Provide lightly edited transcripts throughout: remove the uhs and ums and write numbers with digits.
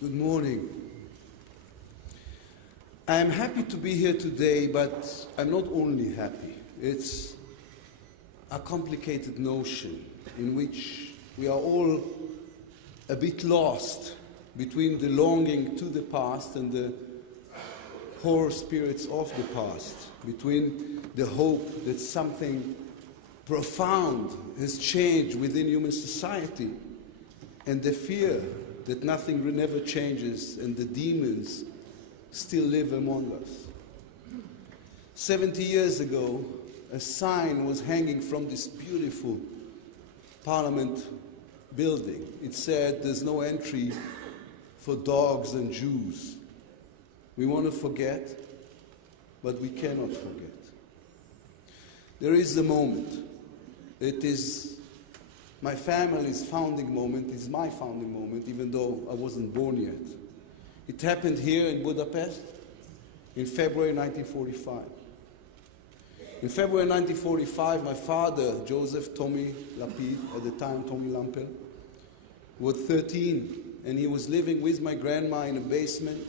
Good morning. I am happy to be here today, but I'm not only happy. It's a complicated notion in which we are all a bit lost between the longing to the past and the horror spirits of the past, between the hope that something profound has changed within human society and the fear that nothing never changes and the demons still live among us. 70 years ago, a sign was hanging from this beautiful Parliament building. It said, "There's no entry for dogs and Jews." We want to forget, but we cannot forget. There is a moment. It is my family's founding moment. It's my founding moment, even though I wasn't born yet. It happened here in Budapest in February 1945. In February 1945, my father, Joseph Tommy Lapid, at the time Tommy Lampel, was 13, and he was living with my grandma in a basement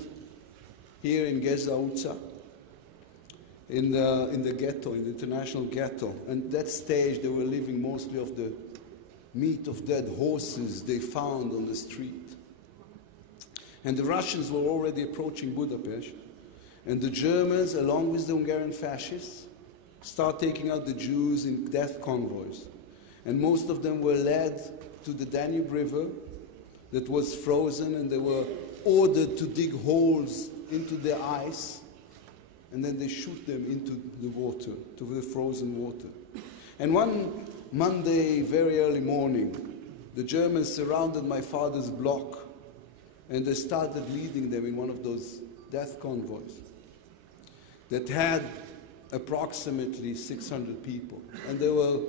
here in Geza Uca, in the ghetto, in the international ghetto. And at that stage, they were living mostly of the meat of dead horses they found on the street. And the Russians were already approaching Budapest, and the Germans, along with the Hungarian fascists, start taking out the Jews in death convoys. And most of them were led to the Danube River that was frozen, and they were ordered to dig holes into the ice, and then they shoot them into the water, to the frozen water. And one Monday, very early morning, the Germans surrounded my father's block, and they started leading them in one of those death convoys that had approximately 600 people. And they were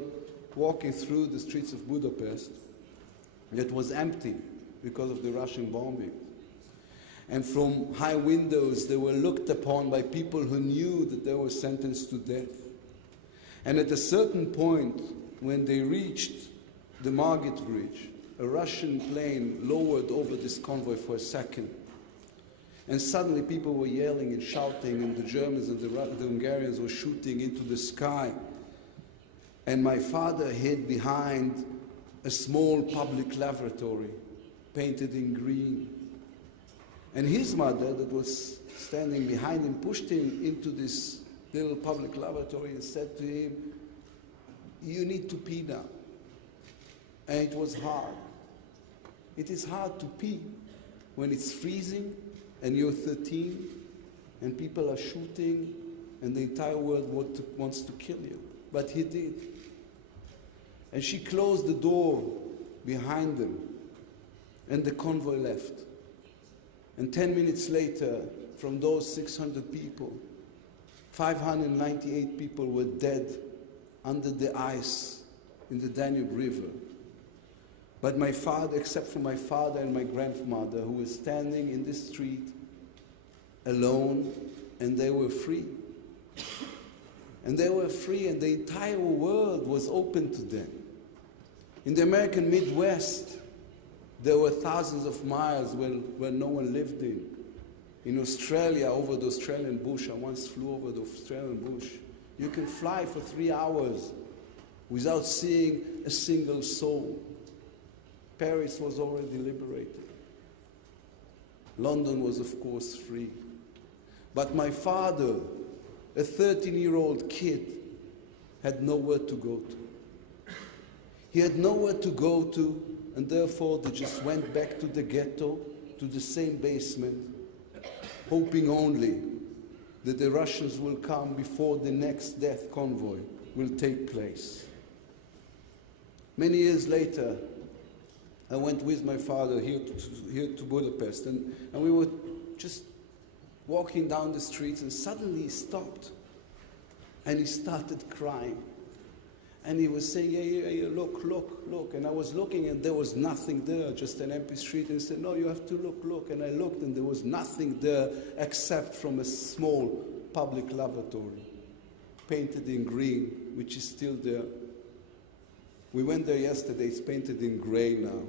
walking through the streets of Budapest that was empty because of the Russian bombing. And from high windows, they were looked upon by people who knew that they were sentenced to death. And at a certain point, when they reached the Margit Bridge, a Russian plane lowered over this convoy for a second. And suddenly people were yelling and shouting, and the Germans and the Hungarians were shooting into the sky. And my father hid behind a small public lavatory, painted in green. And his mother, that was standing behind him, pushed him into this little public lavatory and said to him, "You need to pee now." And it was hard. It is hard to pee when it's freezing and you're 13 and people are shooting and the entire world wants to kill you. But he did. And she closed the door behind them, and the convoy left. And 10 minutes later, from those 600 people, 598 people were dead under the ice in the Danube River. But my father, except for my father and my grandmother, who were standing in the street alone, and they were free. And they were free, and the entire world was open to them. In the American Midwest, there were thousands of miles where no one lived in. In Australia, over the Australian bush, I once flew over the Australian bush. You can fly for 3 hours without seeing a single soul. Paris was already liberated. London was, of course, free. But my father, a 13-year-old kid, had nowhere to go to. He had nowhere to go to, and therefore they just went back to the ghetto, to the same basement, hoping only that the Russians will come before the next death convoy will take place. Many years later, I went with my father here to Budapest, and we were just walking down the streets, and suddenly he stopped, and he started crying. And he was saying, "Hey, look, look, look." And I was looking, and there was nothing there, just an empty street. And he said, "No, you have to look, look." And I looked, and there was nothing there except from a small public lavatory, painted in green, which is still there. We went there yesterday. It's painted in gray now,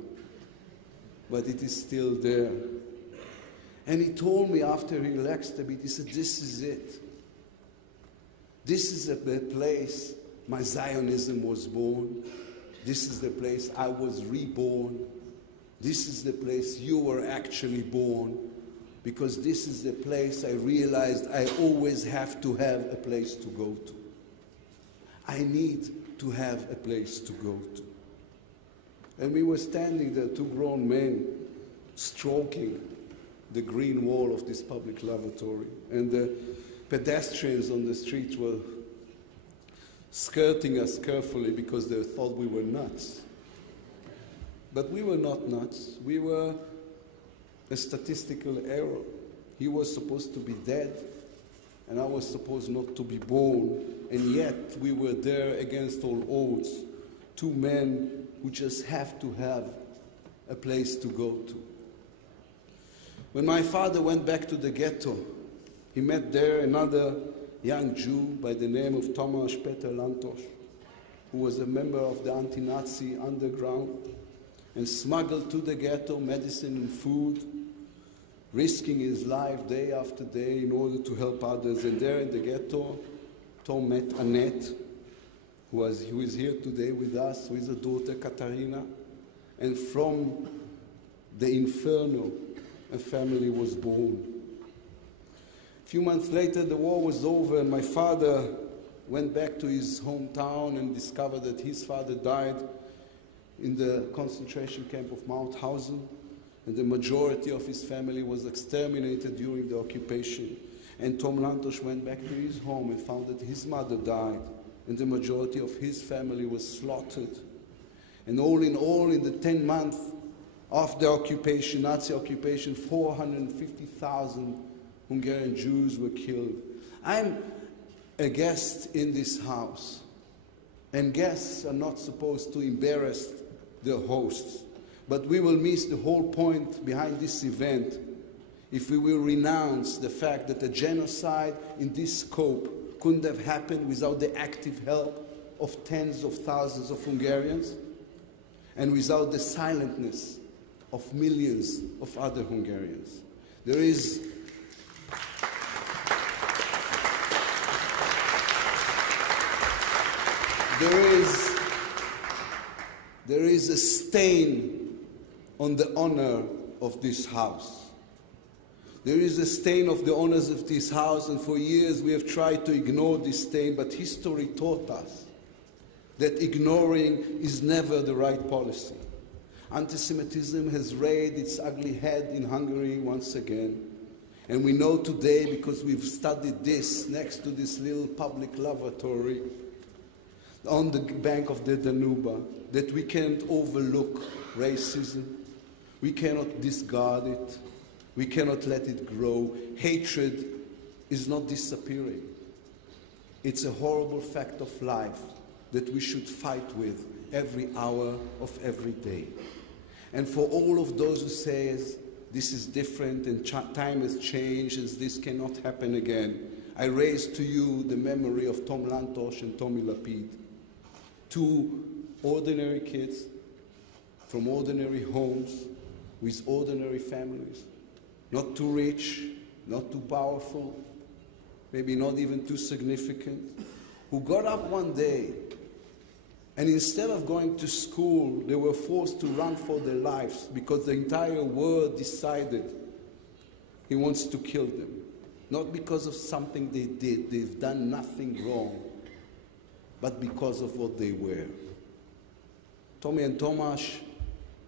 but it is still there. And he told me after he relaxed a bit, he said, this is it. This is the place my Zionism was born. This is the place I was reborn. This is the place you were actually born. Because this is the place I realized I always have to have a place to go to. I need to have a place to go to. And we were standing there, two grown men, stroking the green wall of this public lavatory. And the pedestrians on the street were skirting us carefully because they thought we were nuts. But we were not nuts. We were a statistical error. He was supposed to be dead, and I was supposed not to be born, and yet we were there against all odds. Two men who just have to have a place to go to. When my father went back to the ghetto, he met there another young Jew by the name of Tomasz Peter Lantos, who was a member of the anti-Nazi underground and smuggled to the ghetto medicine and food, risking his life day after day in order to help others. And there in the ghetto, Tom met Annette, who is here today with us, with a daughter, Katarina. And from the inferno, a family was born. A few months later, the war was over, and my father went back to his hometown and discovered that his father died in the concentration camp of Mauthausen, and the majority of his family was exterminated during the occupation. And Tom Lantos went back to his home and found that his mother died, and the majority of his family was slaughtered. And all, in the 10 months of the occupation, Nazi occupation, 450,000 Hungarian Jews were killed. I'm a guest in this house, and guests are not supposed to embarrass their hosts. But we will miss the whole point behind this event if we will renounce the fact that a genocide in this scope couldn't have happened without the active help of tens of thousands of Hungarians and without the silentness of millions of other Hungarians. There is a stain on the honor of this house. There is a stain of the honors of this house, and for years we have tried to ignore this stain, but history taught us that ignoring is never the right policy. Anti-Semitism has reared its ugly head in Hungary once again. And we know today, because we've studied this next to this little public lavatory on the bank of the Danube, that we can't overlook racism. We cannot discard it. We cannot let it grow. Hatred is not disappearing. It's a horrible fact of life that we should fight with every hour of every day. And for all of those who say this is different and time has changed and this cannot happen again, I raise to you the memory of Tom Lantos and Tommy Lapid, two ordinary kids from ordinary homes with ordinary families, not too rich, not too powerful, maybe not even too significant, who got up one day and instead of going to school, they were forced to run for their lives because the entire world decided he wants to kill them. Not because of something they did, they've done nothing wrong, but because of what they were. Tommy and Tomasz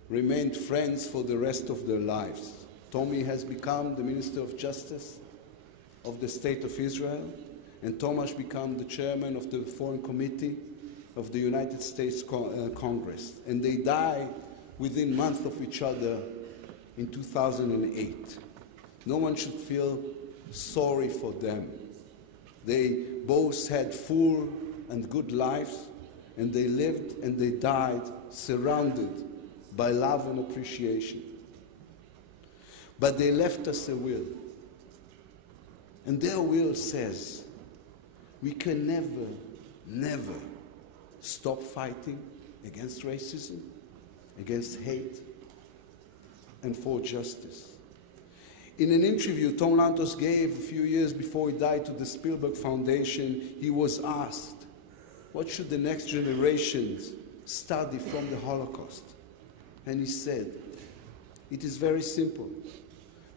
remained friends for the rest of their lives. Tommy has become the Minister of Justice of the State of Israel, and Tomasz became the chairman of the Foreign Committee of the United States Congress. And they died within months of each other in 2008. No one should feel sorry for them. They both had full and good lives, and they lived and they died surrounded by love and appreciation. But they left us a will. And their will says we can never, never stop fighting against racism, against hate, and for justice. In an interview Tom Lantos gave a few years before he died to the Spielberg Foundation, he was asked, what should the next generations study from the Holocaust? And he said, it is very simple.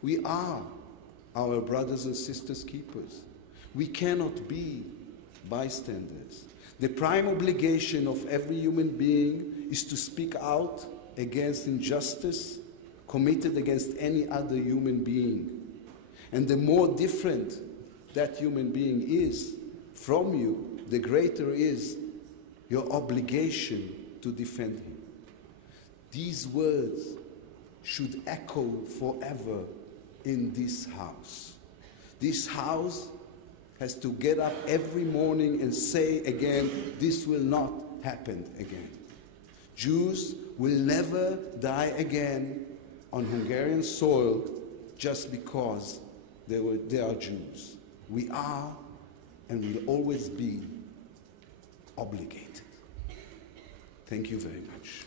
We are our brothers and sisters' keepers. We cannot be bystanders. The prime obligation of every human being is to speak out against injustice committed against any other human being. And the more different that human being is from you, the greater is your obligation to defend him. These words should echo forever in this house. This house has to get up every morning and say again, this will not happen again. Jews will never die again on Hungarian soil just because they are Jews. We are and will always be obligated. Thank you very much.